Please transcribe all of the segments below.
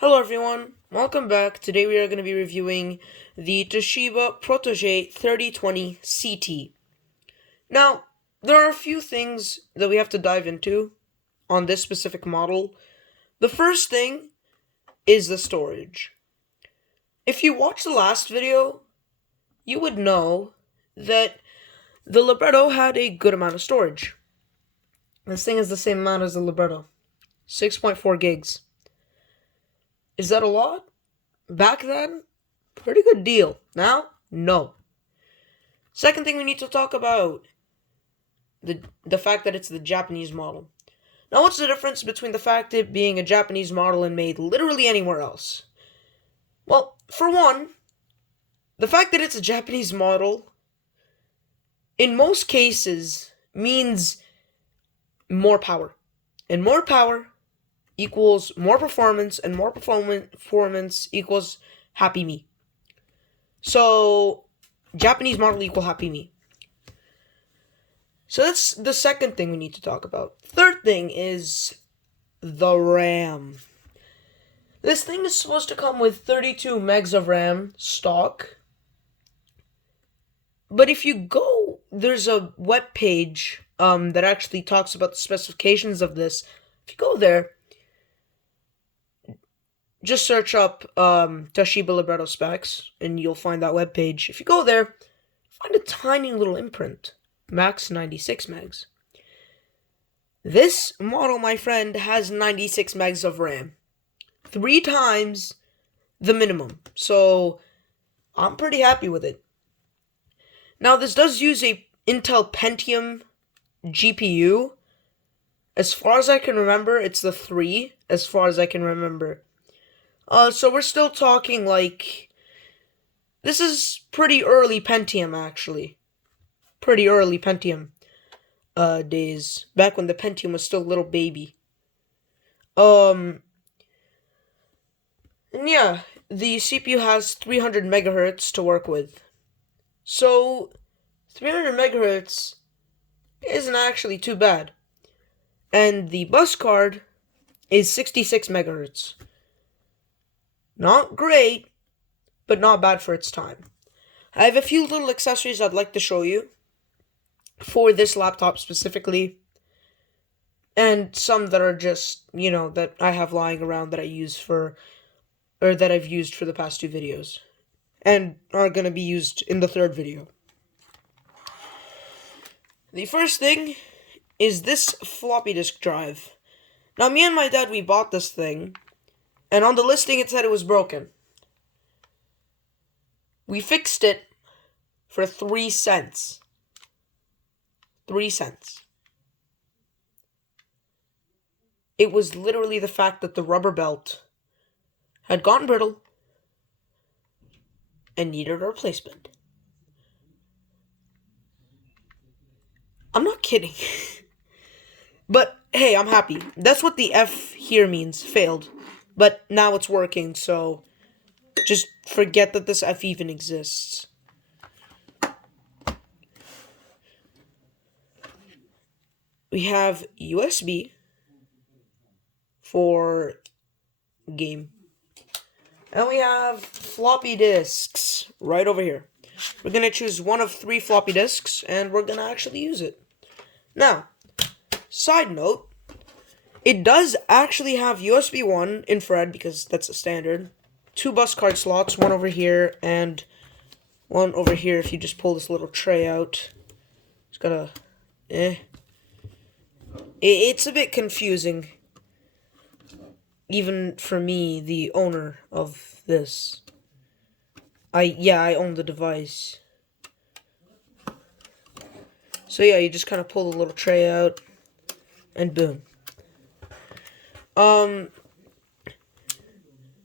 Hello everyone, welcome back. Today we are going to be reviewing the Toshiba Protege 3020ct. Now, there are a few things that we have to dive into on this specific model. The first thing is the storage. If you watched the last video, you would know that the libretto had a good amount of storage. This thing is the same amount as the libretto, 6.4 gigs. Is that a lot? Back then, pretty good deal. Now, no. Second thing we need to talk about, the fact that it's the Japanese model. Now, what's the difference between the fact it being a Japanese model and made literally anywhere else? Well, for one, the fact that it's a Japanese model, in most cases, means more power. And more power equals more performance, and more performance equals happy me. So, Japanese model equal happy me. So that's the second thing we need to talk about. Third thing is the RAM. This thing is supposed to come with 32 megs of RAM stock. But if you go, there's a web page that actually talks about the specifications of this. If you go there, just search up Toshiba libretto specs, and you'll find that web page. If you go there, find a tiny little imprint. Max 96 megs. This model, my friend, has 96 megs of RAM. 3 times the minimum. So, I'm pretty happy with it. Now, this does use a Intel Pentium GPU. As far as I can remember, it's the 3, as far as I can remember. So we're still talking like... This is pretty early Pentium, actually. Pretty early Pentium days. Back when the Pentium was still a little baby. And yeah, the CPU has 300 megahertz to work with. So, 300 megahertz isn't actually too bad. And the bus card is 66 megahertz. Not great, but not bad for its time. I have a few little accessories I'd like to show you for this laptop specifically, and some that are just, that I have lying around that I use that I've used for the past 2 videos, and are going to be used in the 3rd video. The first thing is this floppy disk drive. Now, me and my dad, we bought this thing, and on the listing it said it was broken. We fixed it for 3 cents. 3 cents. It was literally the fact that the rubber belt had gotten brittle and needed a replacement. I'm not kidding. But hey, I'm happy. That's what the F here means, failed. But now it's working, so just forget that this F even exists. We have USB for game. And we have floppy disks right over here. We're going to choose one of 3 floppy disks, and we're going to actually use it. Now, side note, it does actually have USB 1 infrared, because that's a standard. 2 bus card slots, one over here, and one over here if you just pull this little tray out. It's got a... It's a bit confusing, even for me, the owner of this. I own the device. So yeah, you just kind of pull the little tray out, and boom.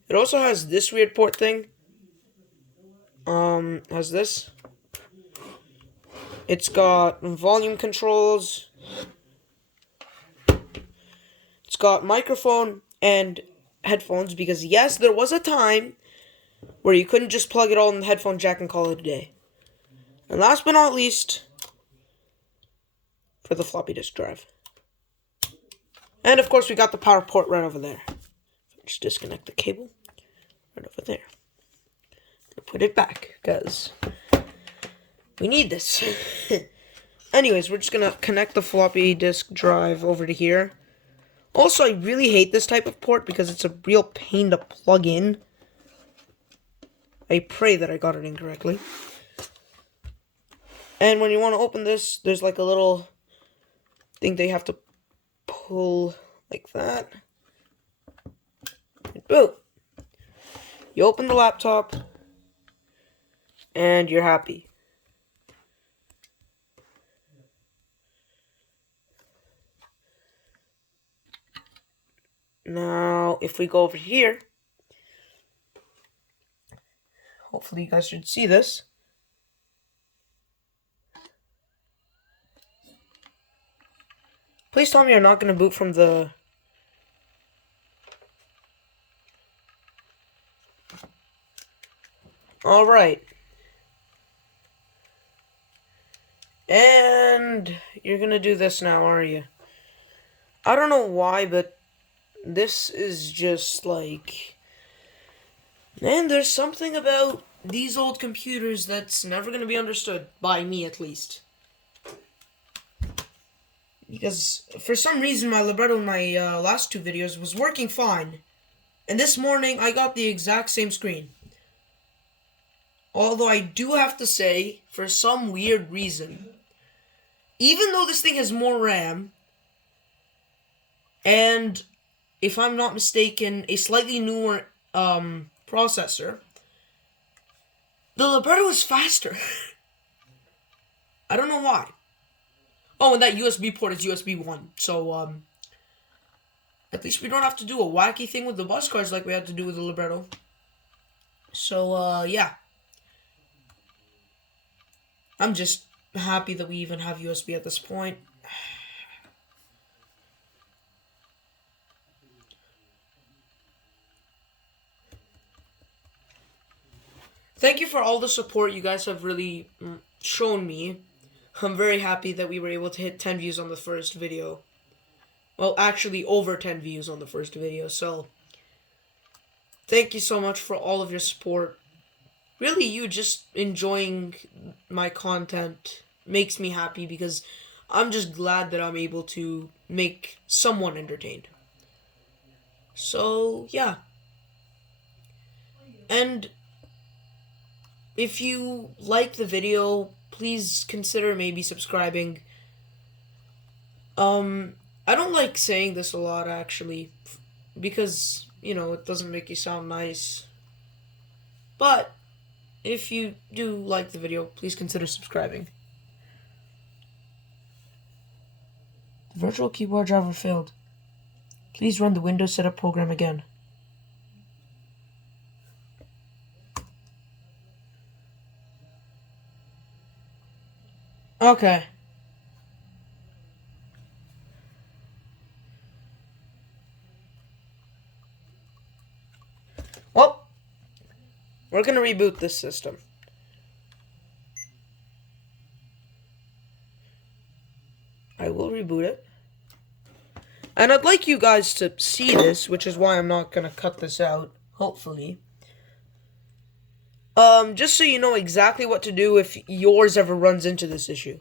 It also has this weird port thing. Has this. It's got volume controls. It's got microphone and headphones, because yes, there was a time where you couldn't just plug it all in the headphone jack and call it a day. And last but not least, for the floppy disk drive. And of course, we got the power port right over there. Just disconnect the cable right over there. Put it back, because we need this. Anyways, we're just gonna connect the floppy disk drive over to here. Also, I really hate this type of port because it's a real pain to plug in. I pray that I got it incorrectly. And when you want to open this, there's like a little thing they have to pull like that. And boom! You open the laptop, and you're happy. Now, if we go over here, hopefully you guys should see this. Please tell me you're not going to boot from the... Alright. And you're going to do this now, are you? I don't know why, but this is just like... Man, there's something about these old computers that's never going to be understood, by me at least. Because for some reason my libretto in my last two videos was working fine. And this morning I got the exact same screen. Although I do have to say, for some weird reason, even though this thing has more RAM, and if I'm not mistaken, a slightly newer processor, the libretto is faster. I don't know why. Oh, and that USB port is USB 1, so at least we don't have to do a wacky thing with the bus cards like we had to do with the libretto. So, yeah. I'm just happy that we even have USB at this point. Thank you for all the support you guys have really shown me. I'm very happy that we were able to hit 10 views on the first video. Well, actually over 10 views on the first video, so thank you so much for all of your support. Really, you just enjoying my content makes me happy because I'm just glad that I'm able to make someone entertained. So, yeah. And if you like the video, please consider maybe subscribing. I don't like saying this a lot, actually, because, you know, it doesn't make you sound nice. But if you do like the video, please consider subscribing. The virtual keyboard driver failed. Please run the Windows setup program again. Okay. Well, we're gonna reboot this system. I will reboot it. And I'd like you guys to see this, which is why I'm not gonna cut this out, hopefully. Just so you know exactly what to do if yours ever runs into this issue.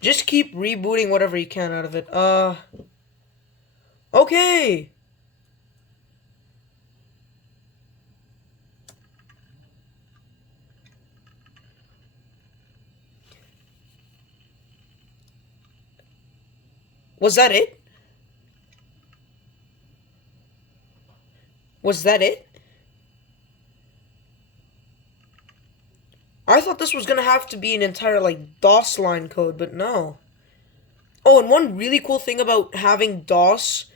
Just keep rebooting whatever you can out of it. Okay. Was that it? Was that it? I thought this was gonna have to be an entire, like, DOS line code, but no. Oh, and one really cool thing about having DOS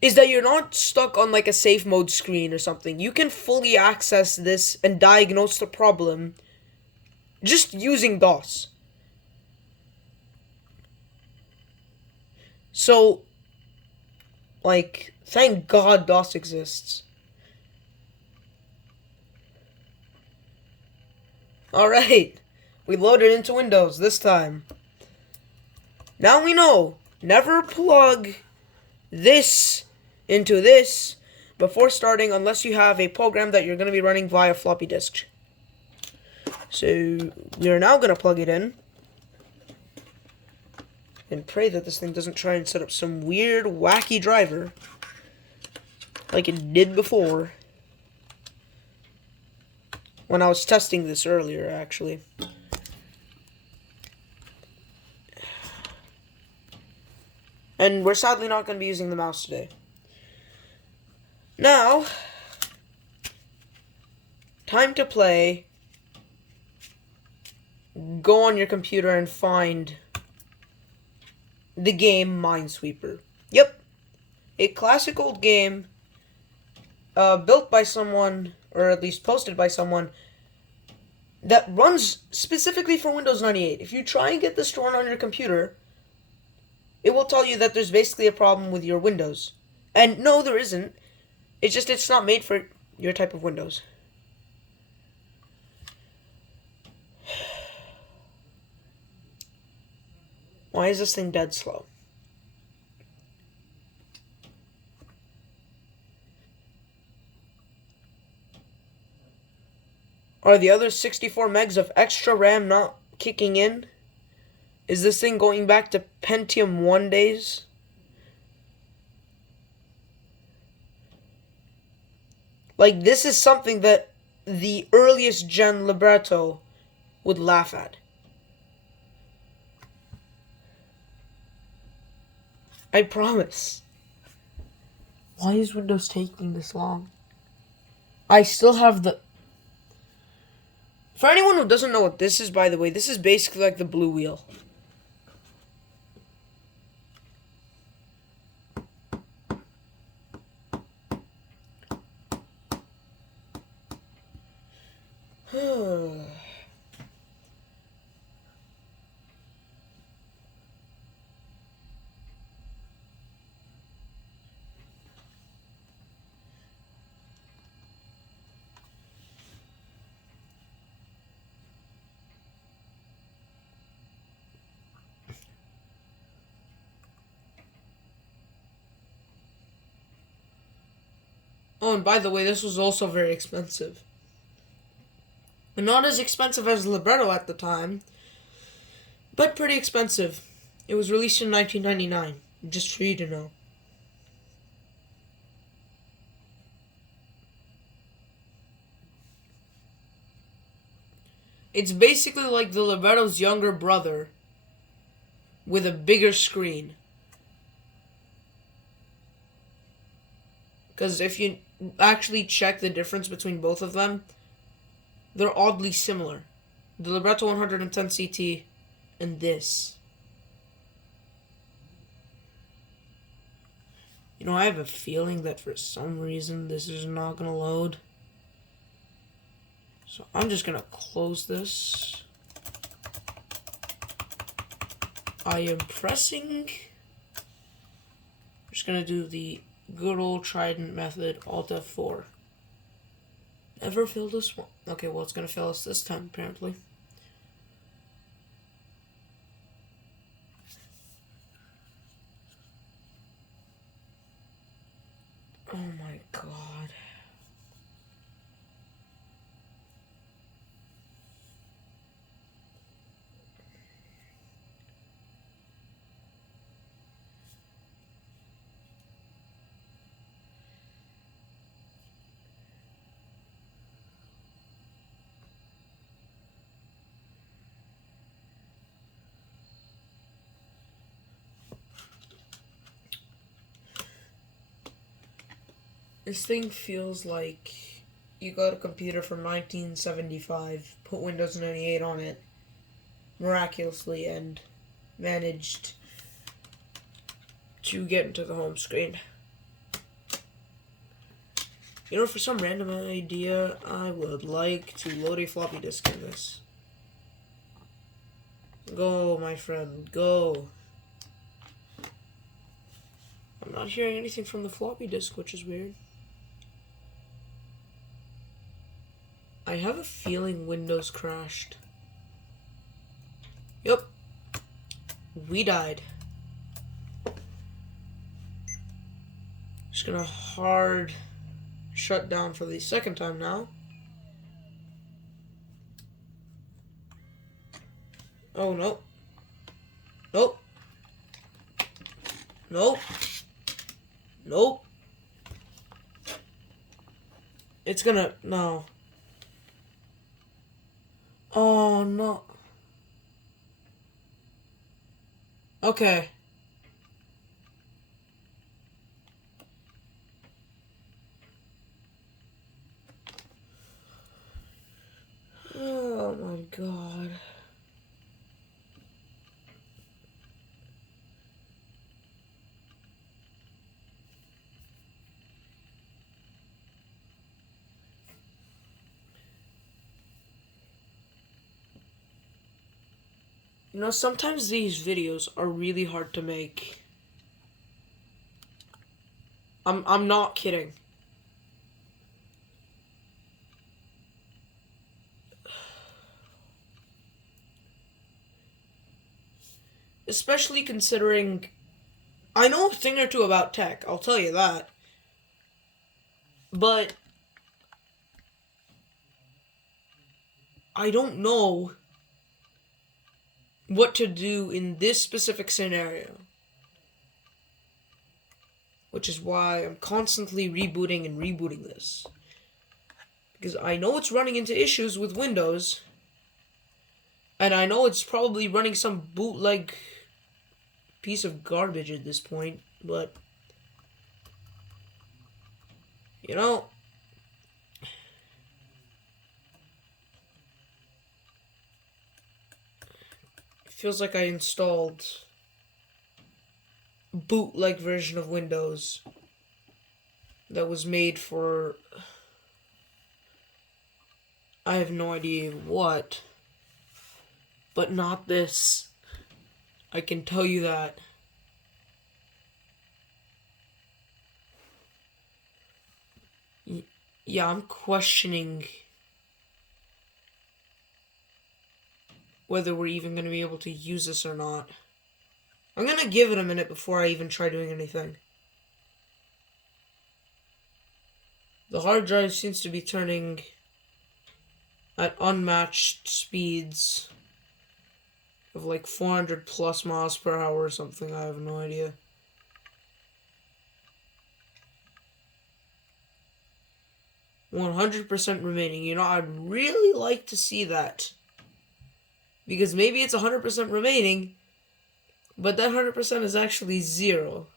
is that you're not stuck on, like, a safe mode screen or something. You can fully access this and diagnose the problem just using DOS. So, like, thank God DOS exists. Alright, we loaded into Windows this time. Now we know, never plug this into this before starting, unless you have a program that you're going to be running via floppy disk. So we are now going to plug it in and pray that this thing doesn't try and set up some weird, wacky driver like it did before when I was testing this earlier, actually. And we're sadly not going to be using the mouse today. Now, time to play. Go on your computer and find the game Minesweeper. Yep. A classic old game built by someone, or at least posted by someone, that runs specifically for Windows 98. If you try and get this to run on your computer, it will tell you that there's basically a problem with your Windows. And no, there isn't. It's just it's not made for your type of Windows. Why is this thing dead slow? Are the other 64 megs of extra RAM not kicking in? Is this thing going back to Pentium 1 days? Like, this is something that the earliest gen libretto would laugh at. I promise. Why is Windows taking this long? I still have the... For anyone who doesn't know what this is, by the way, this is basically like the blue wheel. Oh, and by the way, this was also very expensive. Not as expensive as Libretto at the time, but pretty expensive. It was released in 1999, just for you to know. It's basically like the Libretto's younger brother with a bigger screen. Because if you actually check the difference between both of them, they're oddly similar. The Libretto 110ct and this. You know, I have a feeling that for some reason this is not going to load. So I'm just going to close this. I am pressing. I'm just going to do the good old Trident method, Alt F4. Never failed us one. Okay, well, it's going to fail us this time, apparently. Oh my god. This thing feels like you got a computer from 1975, put Windows 98 on it, miraculously, and managed to get into the home screen. You know, for some random idea, I would like to load a floppy disk in this. Go, my friend, go. I'm not hearing anything from the floppy disk, which is weird. I have a feeling Windows crashed. Yep. We died. Just gonna hard shut down for the second time now. Oh, no. Nope. Nope. Nope. It's gonna... No. Oh, no. Okay. Oh, my God. You know, sometimes these videos are really hard to make. I'm not kidding. Especially considering I know a thing or two about tech, I'll tell you that. But I don't know what to do in this specific scenario. Which is why I'm constantly rebooting and rebooting this. Because I know it's running into issues with Windows. And I know it's probably running some bootleg piece of garbage at this point. But, you know, it feels like I installed a bootleg version of Windows that was made for... I have no idea what, but not this. I can tell you that. Yeah, I'm questioning whether we're even going to be able to use this or not. I'm going to give it a minute before I even try doing anything. The hard drive seems to be turning at unmatched speeds of like 400 plus miles per hour or something. I have no idea. %100 remaining. You know, I'd really like to see that. Because maybe it's 100% remaining, but that 100% is actually 0.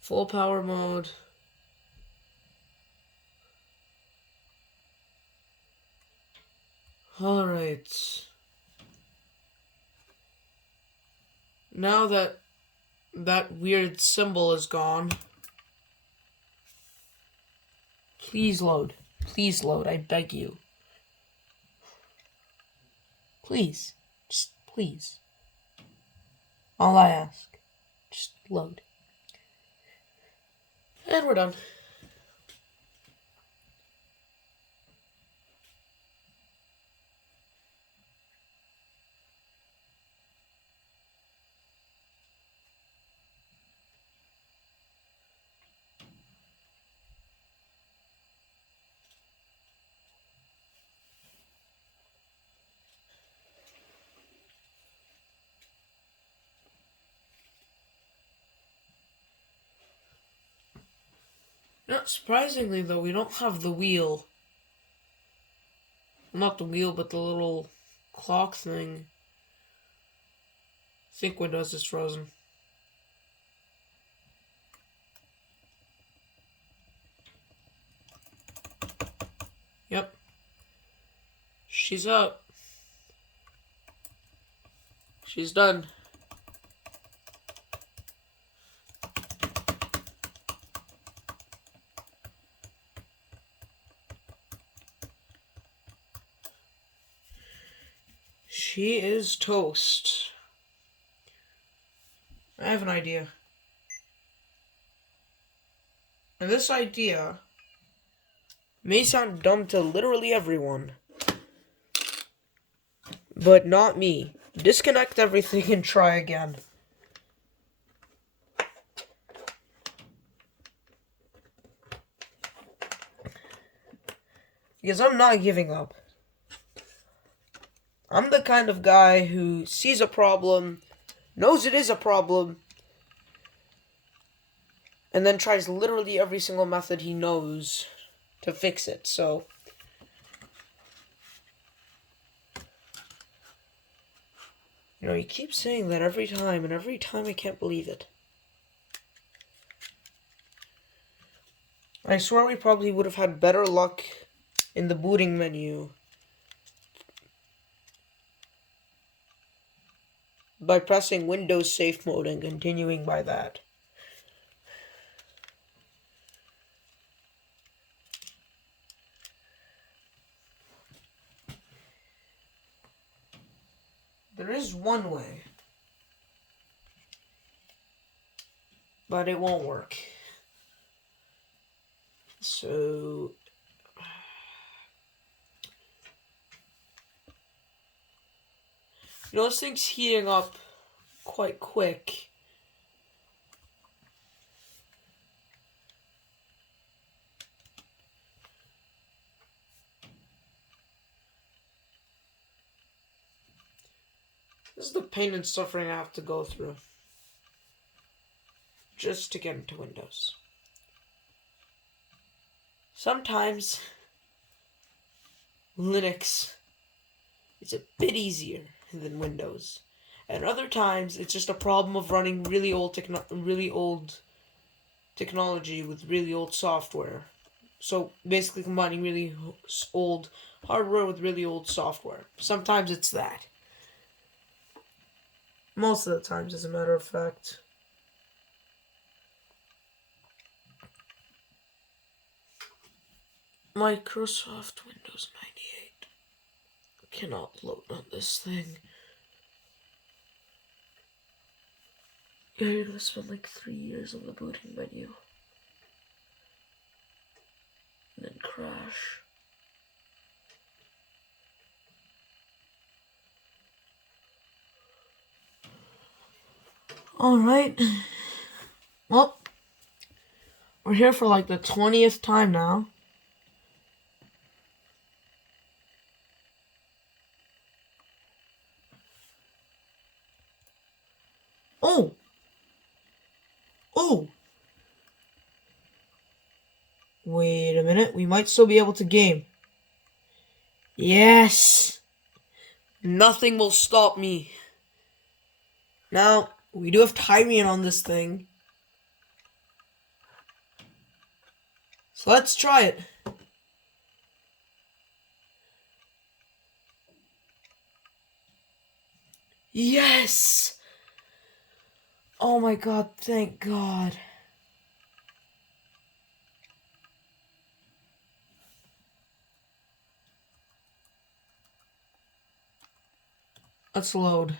Full power mode. Alright. Now that that weird symbol is gone, please load. Please load, I beg you. Please. Just please. All I ask. Just load. And we're done. Not surprisingly, though, we don't have the wheel. Not the wheel, but the little clock thing. I think Windows is frozen. Yep. She's up. She's done. She is toast. I have an idea. And this idea may sound dumb to literally everyone, but not me. Disconnect everything and try again. Because I'm not giving up. I'm the kind of guy who sees a problem, knows it is a problem, and then tries literally every single method he knows to fix it. So, he keeps saying that every time, and every time I can't believe it. I swear we probably would have had better luck in the booting menu by pressing Windows safe mode and continuing by that. There is one way, but it won't work. So, this thing's heating up quite quick. This is the pain and suffering I have to go through just to get into Windows. Sometimes Linux is a bit easier than Windows, and other times it's just a problem of running really old technology with really old software. So basically combining really old hardware with really old software. Sometimes it's that. Most of the times, as a matter of fact. Microsoft Windows 98 cannot load on this thing. You're gonna spend like 3 years on the booting menu. And then crash. Alright. Well, we're here for like the 20th time now. Oh! Oh! Wait a minute, we might still be able to game. Yes! Nothing will stop me. Now, we do have timing on this thing. So let's try it. Yes! Oh my god, thank God. Let's load.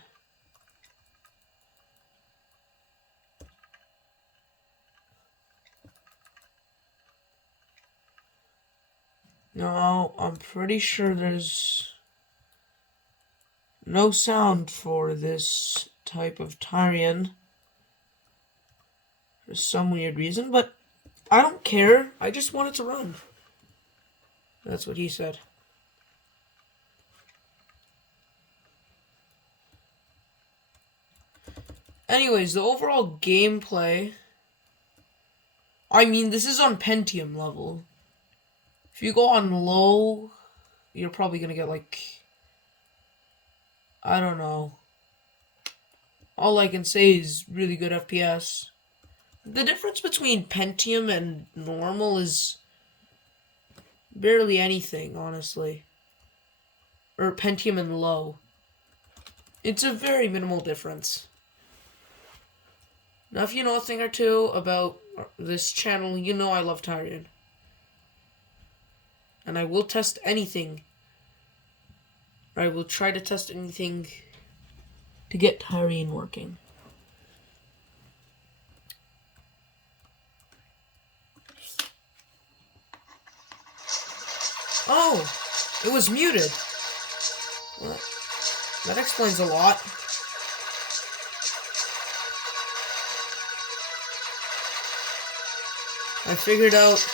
No, I'm pretty sure there's no sound for this type of Tyrian. For some weird reason, but I don't care. I just want it to run. That's what he said. Anyways, the overall gameplay... I mean, this is on Pentium level. If you go on low, you're probably gonna get like... I don't know. All I can say is really good FPS. The difference between Pentium and normal is barely anything, honestly. Or Pentium and low. It's a very minimal difference. Now, if you know a thing or two about this channel, you know I love Tyrian. And I will test anything. Or I will try to test anything to get Tyrian working. Oh! It was muted. Well, that explains a lot. I figured out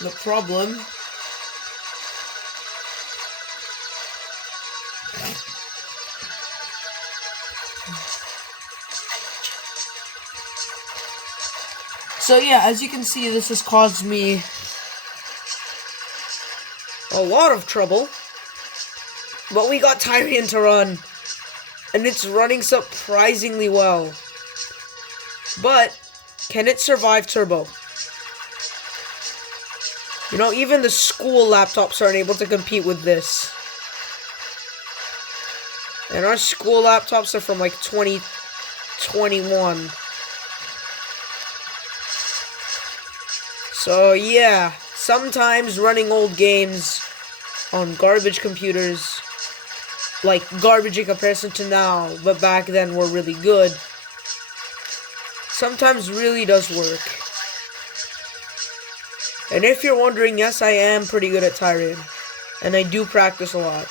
the problem. So yeah, as you can see, this has caused me a lot of trouble. But we got Tyrion to run, and it's running surprisingly well. But can it survive turbo? You know, even the school laptops aren't able to compete with this. And our school laptops are from like 2021. So yeah, sometimes running old games on garbage computers, like garbage in comparison to now, but back then were really good, sometimes really does work. And if you're wondering, yes, I am pretty good at Tyrion, and I do practice a lot.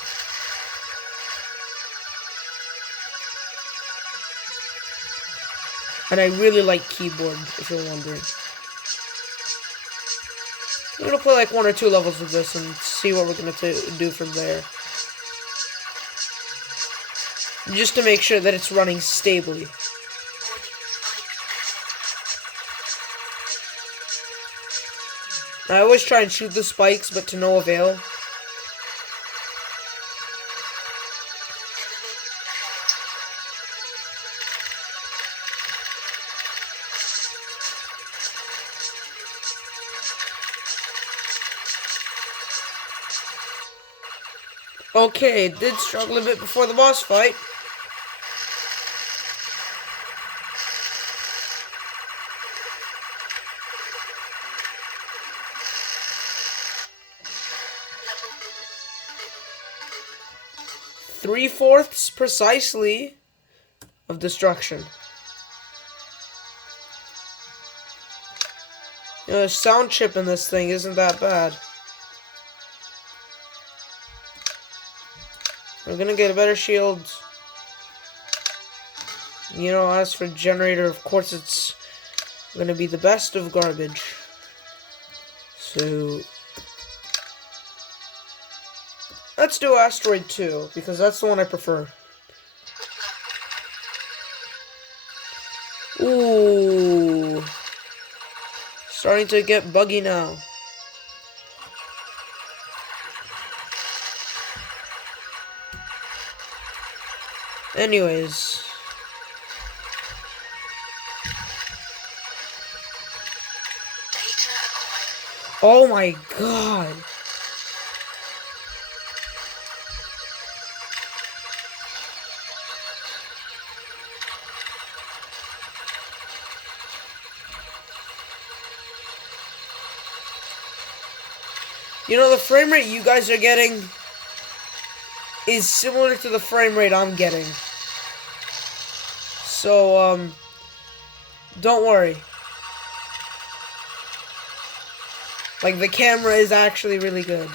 And I really like keyboard, if you're wondering. I'm gonna play like 1 or 2 levels of this and see what we're gonna do from there. Just to make sure that it's running stably. I always try and shoot the spikes, but to no avail. Okay, it did struggle a bit before the boss fight. Three-fourths precisely of destruction. You know, the sound chip in this thing isn't that bad. We're gonna get a better shield. You know, as for generator, of course it's gonna be the best of garbage. So let's do Asteroid 2, because that's the one I prefer. Ooh. Starting to get buggy now. Anyways. Oh my god. You know, the frame rate you guys are getting is similar to the frame rate I'm getting. So, don't worry. Like, the camera is actually really good.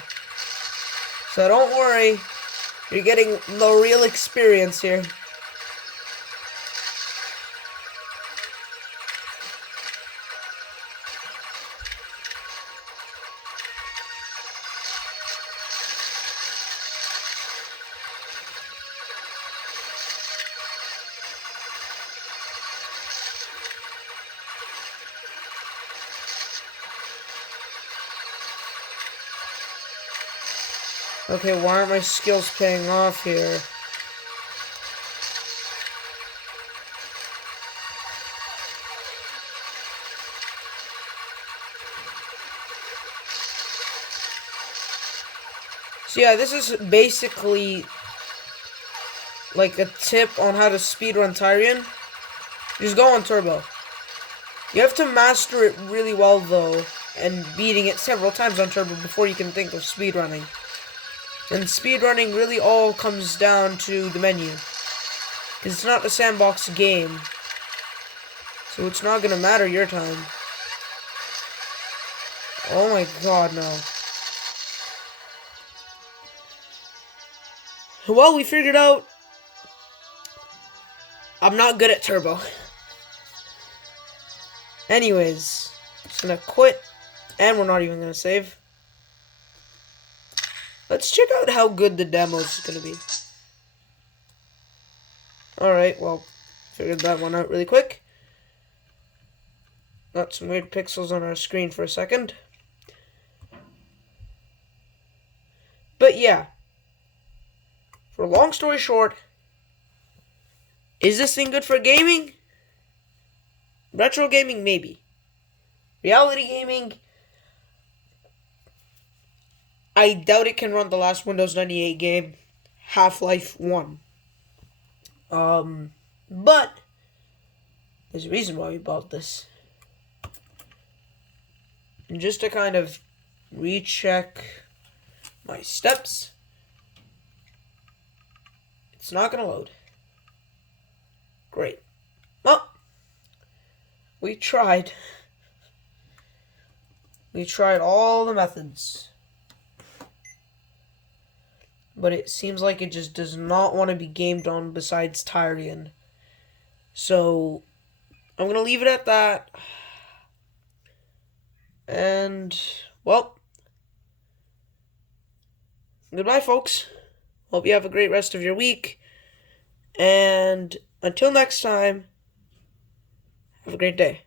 So don't worry. You're getting the real experience here. Okay, why aren't my skills paying off here? So yeah, this is basically like a tip on how to speedrun Tyrion. Just go on turbo. You have to master it really well though, and beating it several times on turbo before you can think of speedrunning. And speedrunning really all comes down to the menu. Because it's not a sandbox game. So it's not gonna matter your time. Oh my god, no. Well, we figured out I'm not good at turbo. Anyways, just gonna quit, and we're not even gonna save. Let's check out how good the demo is gonna be. Alright, well, figured that one out really quick. got some weird pixels on our screen for a second. But yeah, for a long story short, is this thing good for gaming? Retro gaming, maybe. Reality gaming, I doubt it can run the last Windows 98 game, Half-Life 1. But there's a reason why we bought this. And just to kind of recheck my steps, it's not gonna load. Great. Well, we tried. We tried all the methods. But it seems like it just does not want to be gamed on besides Tyrian. So, I'm going to leave it at that. And, well, goodbye, folks. Hope you have a great rest of your week. And until next time, have a great day.